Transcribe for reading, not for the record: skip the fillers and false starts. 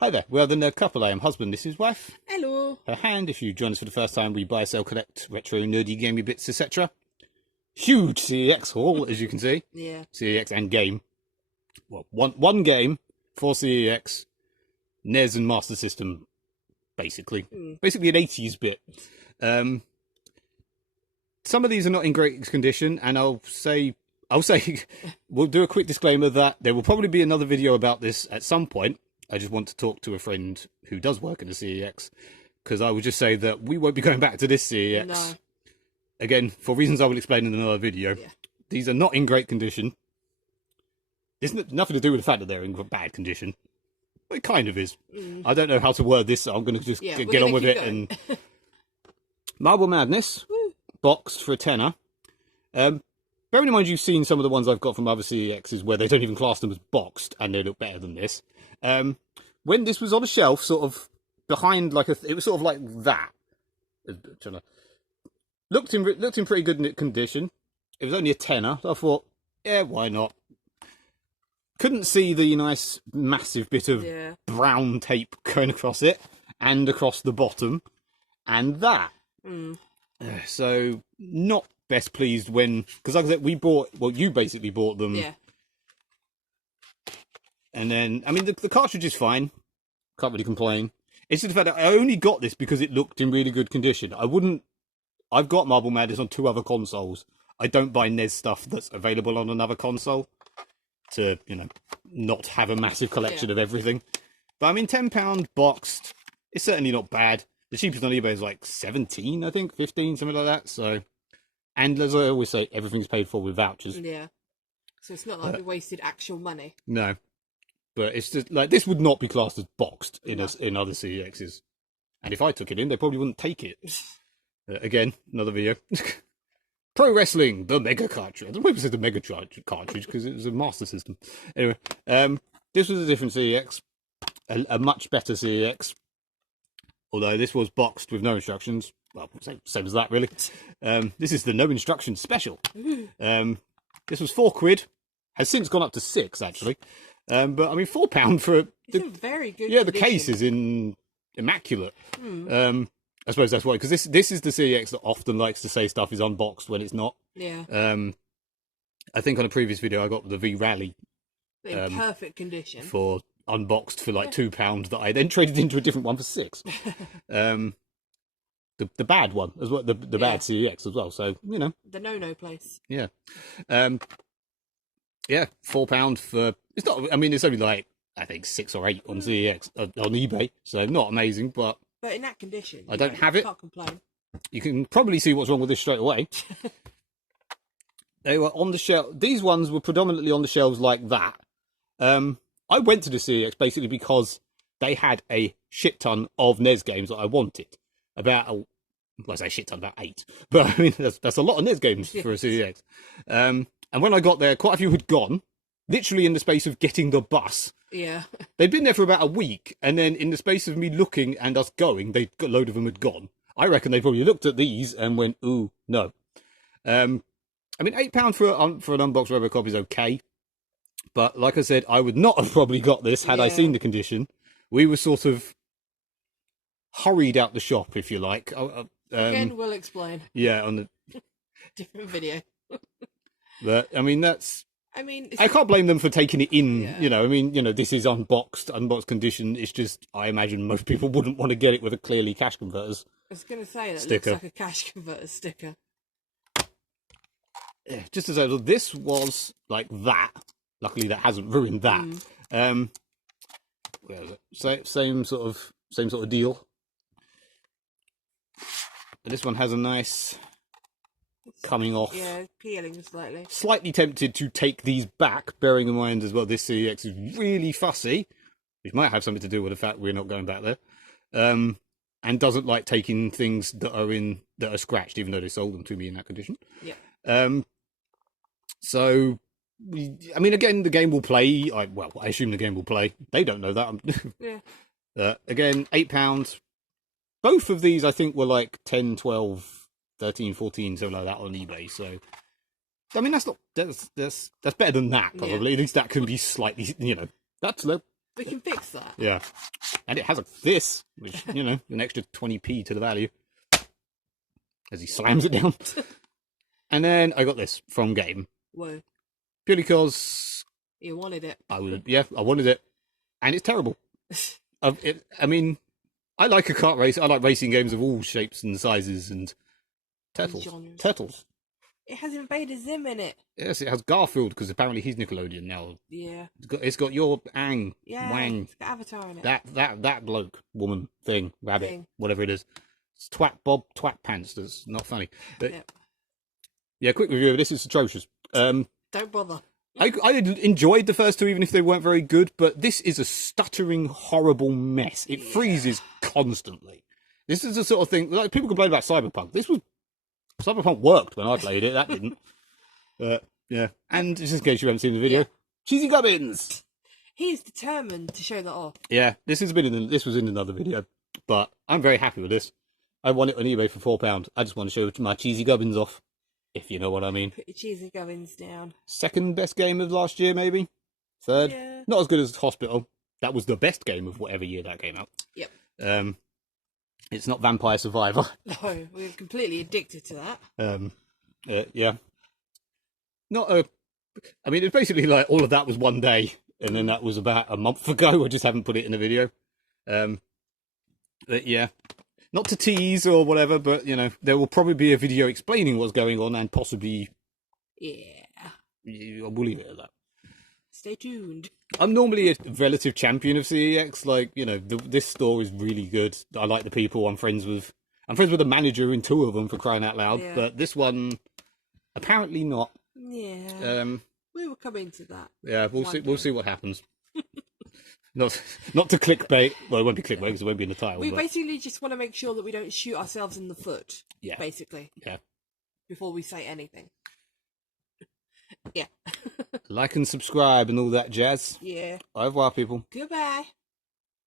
Hi there, we are the Nerd Couple. I am husband, this is wife. Hello. Her hand, if you join us for the first time, we buy, sell, collect retro, nerdy, gamey bits, etc. Huge CEX haul, as you can see. Yeah. CEX and game. Well, one game for CEX, NES and Master System, basically. Basically an 80s bit. Some of these are not in great condition, and I'll say we'll do a quick disclaimer that there will probably be another video about this at some point. I just want to talk to a friend who does work in the CEX, because I would just say that we won't be going back to this CEX. No. Again, for reasons I will explain in another video. Yeah. These are not in great condition. It's nothing to do with the fact that they're in bad condition. It kind of is. I don't know how to word this, so I'm going to just get on with it. And Marble Madness, boxed for a tenner. Bearing in mind you've seen some of the ones I've got from other CEXs where they don't even class them as boxed, and they look better than this. When this was on a shelf, sort of behind, like it was sort of like that. Looked in pretty good condition. It was only a tenner. So I thought, yeah, why not? Couldn't see the nice massive bit of brown tape going across it and across the bottom, and that. So not best pleased when, because like I said, you basically bought them. Yeah. And then, I mean, the cartridge is fine. Can't really complain. It's just the fact that I only got this because it looked in really good condition. I've got Marble Madness on 2 other consoles. I don't buy NES stuff that's available on another console to, not have a massive collection of everything. But I mean, £10 boxed, it's certainly not bad. The cheapest on eBay is like 17, I think, 15, something like that. So, and as I always say, everything's paid for with vouchers. Yeah. So it's not like we wasted actual money. No. But it's just like, this would not be classed as boxed in other CEXs. And if I took it in, they probably wouldn't take it. Again, another video. Pro Wrestling, the Mega cartridge. I don't know if it said the Mega cartridge because it was a Master System. Anyway, this was a different CEX. A much better CEX. Although this was boxed with no instructions. Well, same as that, really. This is the no instructions special. This was £4. Has since gone up to £6, actually. But I mean, £4 for it's in very good condition. The case is in immaculate. I suppose that's why, because this is the CEX that often likes to say stuff is unboxed when it's not. Yeah. I think on a previous video I got the V Rally in perfect condition for unboxed for like £2 that I then traded into a different one for £6. The bad one as well, the bad CEX as well. So the no place. Yeah. Yeah, £4 for, it's not, I mean, it's only like, I think 6 or 8 on CEX, on eBay, so not amazing, but in that condition, I don't have it. Can't complain. You can probably see what's wrong with this straight away. They were on the shelf, these ones were predominantly on the shelves like that. I went to the CEX basically because they had a shit ton of NES games that I wanted. Well, I say shit ton, about 8, but I mean, that's a lot of NES games for a CEX. And when I got there, quite a few had gone, literally in the space of getting the bus. Yeah. They'd been there for about a week, and then in the space of me looking and us going, a load of them had gone. I reckon they probably looked at these and went, ooh, no. I mean, £8 for an unboxed Robocop is okay. But like I said, I would not have probably got this had I seen the condition. We were sort of hurried out the shop, if you like. Again, we'll explain. Yeah, on the different video. But I mean, I can't blame them for taking it in. Yeah. I mean, this is unboxed condition. It's just, I imagine most people wouldn't want to get it with a clearly cash converters. I was going to say that sticker. Looks like a cash converter sticker. Yeah, just as I was, this was like that. Luckily, that hasn't ruined that. Where is it? So, same sort of deal. But this one has a nice coming off. Yeah, peeling slightly. Slightly tempted to take these back, bearing in mind as well this CEX is really fussy, which might have something to do with the fact we're not going back there, and doesn't like taking things that are scratched, even though they sold them to me in that condition. Yeah. So, I mean, again, the game will play. I assume the game will play. They don't know that. Yeah. Again, £8. Both of these, I think, were like 10, 12, 13, 14, something like that on eBay. So, I mean, that's better than that, probably. At least that can be slightly, that's low. We can fix that. Yeah. And it has this, which, you know, an extra 20p to the value. As he slams it down. And then I got this from Game. Whoa. Purely because... You wanted it. I wanted it. And it's terrible. I mean, I like a kart race. I like racing games of all shapes and sizes and turtles. It has Invader Zim in it. Yes, it has Garfield, because apparently he's Nickelodeon now. Yeah. It's got your Wang. It's got Avatar in it. That bloke, woman, thing, rabbit, whatever it is. It's Twat Bob Twat Pants. That's not funny. But, yeah, quick review of this. It's atrocious. Don't bother. I enjoyed the first two, even if they weren't very good, but this is a stuttering, horrible mess. It freezes constantly. This is the sort of thing, like, people complain about Cyberpunk. Cyberpunk worked when I played it, that didn't. Yeah. And just in case you haven't seen the video, Cheesy Gubbins! He's determined to show that off. Yeah, this was in another video, but I'm very happy with this. I won it on eBay for £4. I just want to show my Cheesy Gubbins off. If you know what I mean. Put your Cheesy Gubbins down. Second best game of last year, maybe? Third? Yeah. Not as good as Hospital. That was the best game of whatever year that came out. Yep. It's not Vampire Survivor. No, we're completely addicted to that. Yeah. I mean, it's basically like all of that was one day, and then that was about a month ago. I just haven't put it in a video. But yeah. Not to tease or whatever, but, you know, there will probably be a video explaining what's going on and possibly... Yeah. We'll leave it at that. Stay tuned. I'm normally a relative champion of CEX. Like, you know, this store is really good. I like the people. I'm friends with the manager in two of them, for crying out loud. Yeah. But this one, apparently not. Yeah. We will come into that. Yeah, we'll see what happens. Not to clickbait. Well, it won't be clickbait because it won't be in the title. We basically just want to make sure that we don't shoot ourselves in the foot. Yeah. Basically. Yeah. Before we say anything. Yeah. Like and subscribe and all that jazz. Yeah. Au revoir, people. Goodbye.